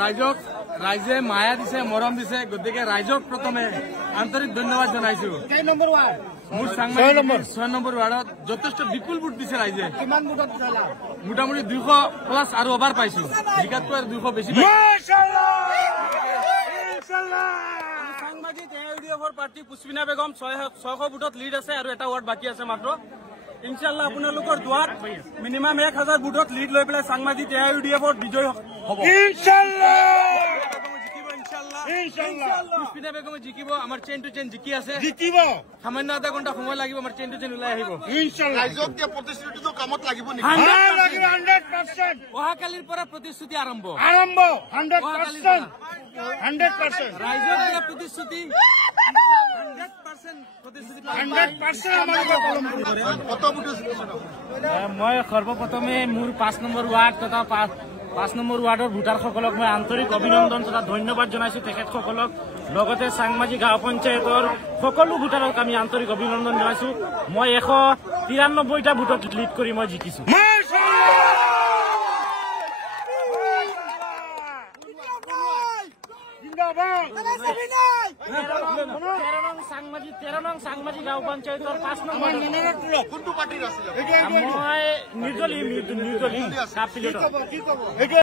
ৰাইজে মায়া দিছে, মৰম দিছে, গতিকে ৰাইজক প্ৰথমে আন্তৰিক ধন্যবাদ জনাইছো। মোৰ চাংমাই 6 নম্বৰ ৱাৰ্ডত যথেষ্ট বিপুল ভোট দিছে ৰাইজে। মোটামুটি 200+ আৰু অভাৰ পাইছো, জিকাতকৈ আৰু 200 বেছি সাংবাদিক এআইইউডিএফৰ প্ৰাৰ্থী পুষ্পিনা বেগম 600 ভোটত লিড আছে আৰু এটা ৱাৰ্ড বাকী আছে মাত্ৰ। ইনশাআল্লাহ আপোনালোকৰ দুৱাত মিনিমাম 1000 ভোটত লিড লৈ পেলাই সাংবাদিক এআইইউডিএফৰ বিজয় হ'ব। পুষ্পিনা বেগমে জিকিব, আমাৰ চেইন টু চেইন জিকি আছে, জিকিব। সামান্য আধা ঘণ্টা সময় লাগিব, আমাৰ চেইন টু চেইন ওলাই আহিব। অহাকালিৰ পৰা প্ৰতিশ্ৰুতি আৰম্ভ 100%। ৰাইজৰ দিয়া প্ৰতিশ্ৰুতি 100%। মই সৰ্বপ্ৰথমে মোৰ 5 নম্বৰ ৱাৰ্ড তথা 5 নম্বৰ ৱাৰ্ডৰ ভোটাৰসকলক মই আন্তৰিক অভিনন্দন তথা ধন্যবাদ জনাইছো তেখেতসকলক। লগতে চাংমাজি গাঁও পঞ্চায়তৰ সকলো ভোটাৰক আমি আন্তৰিক অভিনন্দন জনাইছো। মই 193টা ভোটত লিড কৰি মই জিকিছো। 13 নং চাংমাজি গাঁও পঞ্চায়তৰ 5 নম্বৰ মই নিৰ্দলীয়